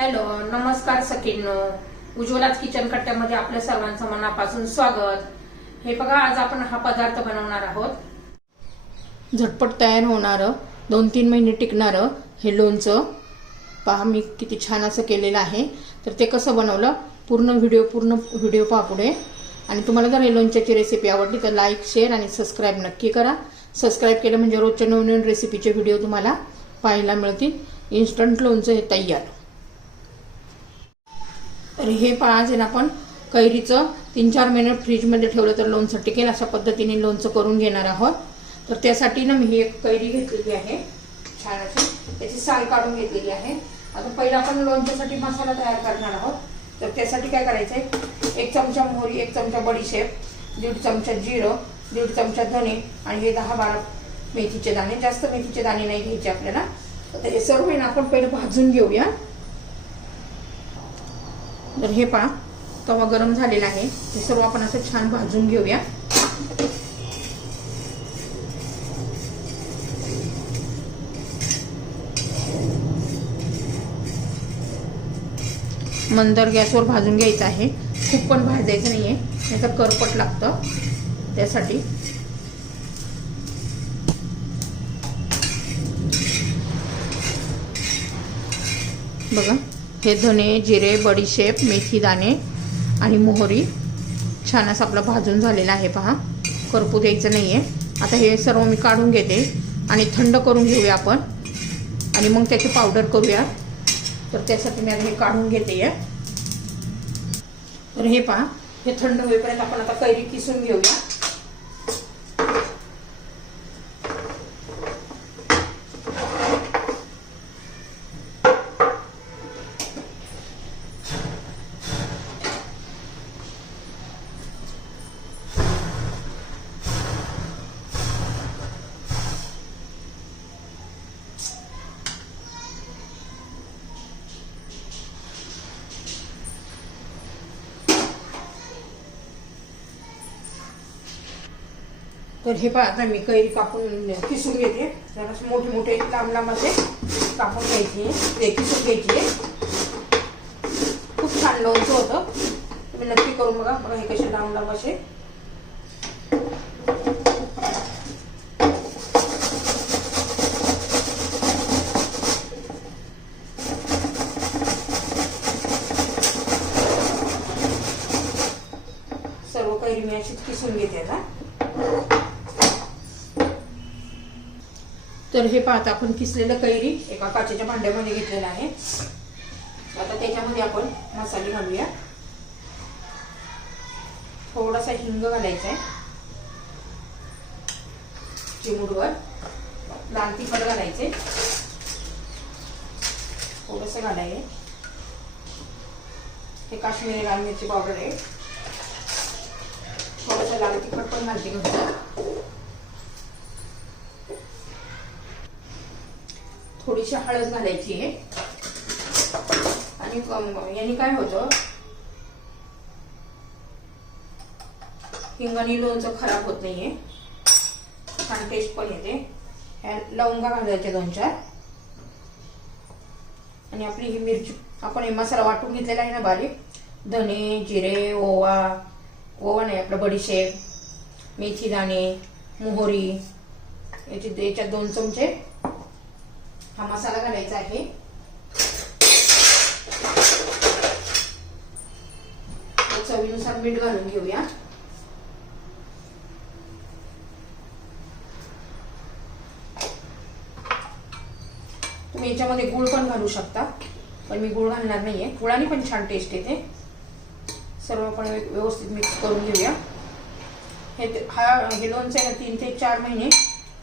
Hello, नमस्कार सखींनो. उज्ज्वलाच kitchen कट्ट्यामध्ये आपल्या सर्वांचं मनापासून स्वागत. हे बघा, आज आपण हा पदार्थ बनवणार आहोत. झटपट तयार होणारं 2-3 महिने टिकणारं हे लोणचं. पहा मी किती छान असं केलेलं आहे. तर ते कसं बनवलं पूर्ण व्हिडिओ पहा पुढे. आणि तुम्हाला जर हे लोणच्याची रेसिपी आवडली तर लाईक, शेअर आणि सबस्क्राईब नक्की करा. सबस्क्राईब केलं म्हणजे रोजच्या नवीन रेसिपीचे व्हिडिओ तुम्हाला पाहायला मिळतील. इन्स्टंट लोणचं हे तयार. तर हे पहा, आज आपण कैरीचं 3-4 मिनिट फ्रीजमध्ये ठेवलं तर लोणचं टिकेल अशा पद्धतीने लोणचं करून घेणार आहोत. तर त्यासाठी ना मी एक कैरी घेतलेली आहे छान अशी, त्याची साल काढून घेतलेली आहे. आता पहिला आपण लोणच्यासाठी मसाला तयार करणार आहोत. तर त्यासाठी काय करायचं आहे, 1 चमचा मोहरी, 1 चमचा बडीशेप, 1.5 चमचा जिरं, 1.5 चमचा धने आणि हे 10-12 मेथीचे दाणे. जास्त मेथीचे दाणे नाही घ्यायचे आपल्याला. तर हे सर्व ना आपण पहिले भाजून घेऊया. तर हे पहा, तवा गरम झालेला आहे. हे सर्व आपण असं छान भाजून घेऊया. मंदार गॅसवर भाजून घ्यायचं आहे. खूप पण भाजायचं नाहीये, नाही तर करपट लागतं. त्यासाठी बघा, हे धने, जिरे, बडीशेप, मेथी दाणे आणि मोहरी छान असं आपलं भाजून झालेलं आहे. पहा, करपू द्यायचं नाहीये. आता हे सर्व मी काढून घेते आणि थंड करून घेऊया आपण आणि मग त्याची पावडर करूया. तर त्यासाठी मी हे काढून घेते. तर हे पहा, हे थंड होईपर्यंत आपण आता कैरी किसून घेऊया. तर हे पहा, आता मी कैरी कापून किसून घेते. जरा मोठे मोठे लांब लांब असे कापून घ्यायचे, ते किसून घ्यायचे. खूप छान लोणचं होतं, तुम्ही नक्की करून बघा. बघा हे कसे लांब लांब असे. सर्व कैरी मी अशीच किसून घेते ना. तर हे पाहता, आपण किसलेलं कैरी एका काचेच्या भांड्यामध्ये घेतलेलं आहे. आता त्याच्यामध्ये आपण मसाले घालूया. थोडासा हिंग घालायचा आहे, चिमूटभर. लाल तिखट घालायचे, थोडंसं घालायचे. हे काश्मीरी लाल मिरची पावडर आहे. थोडंसं लाल तिखट पण घालते घरचं. थोडीशी हळद घालायची आहे. आणि याने काय होतं, हिंगाने लोणचं खराब होत नाहीये, छान टेस्ट पण येते. लवंगा घालायचे 2-4. आणि आपली ही मिरची, आपण हे मसाला वाटून घेतलेला आहे ना बारीक. धने, जिरे, ओवा नाही आपलं बडीशेप, मेथी दाणे, मोहरी, याच्यात 2 चमचे हा मसाला घालायचा आहे. चवीनुसार मीठ घालून घेऊया. तुम्ही याच्यामध्ये गूळ पण घालू शकता, पण मी गूळ घालणार नाहीये. गुळाने पण छान टेस्ट येते. सर्व आपण व्यवस्थित मिक्स करून घेऊया. हे लोणचं आहे ना 3 ते 4 महिने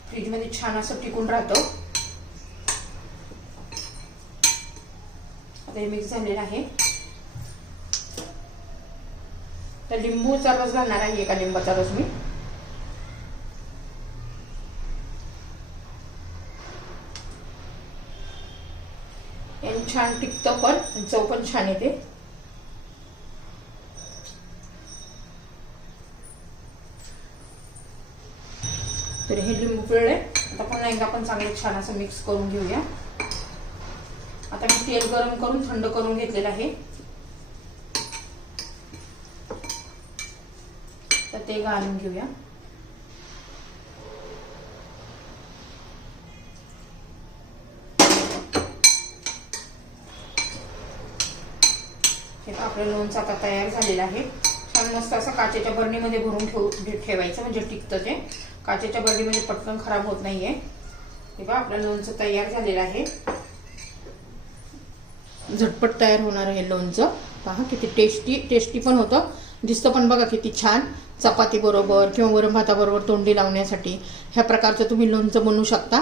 फ्रीजमध्ये छान असं टिकून राहतं. आता हे मिक्स झालेलं आहे. तर लिंबूचा रस घालणार आहे, एका लिंबाचा रस मी. याने छान टिकतं पण चव पण छान येते. तर हे लिंबू पिळले. आता पुन्हा एकदा आपण चांगले छान असं मिक्स करून घेऊया. आता मी तेल गरम करून थंड करून घेतलेलं आहे, तर ते घालून घेऊया. हे आपलं लोणचं आता तयार झालेलं आहे. छान मस्त असं काचेच्या बरणीमध्ये भरून ठेवायचं, म्हणजे टिकतं ते. काचेच्या बरणीमध्ये पटकन खराब होत नाहीये. हे बघा आपलं लोणचं तयार झालेलं आहे. झटपट तयार होणार हे लोणचं. पहा किती टेस्टी पण होतं, दिसतं पण बघा किती छान. चपाती बरोबर किंवा वरण भाताबरोबर तोंडी लावण्यासाठी ह्या प्रकारचं तुम्ही लोणचं बनवू शकता.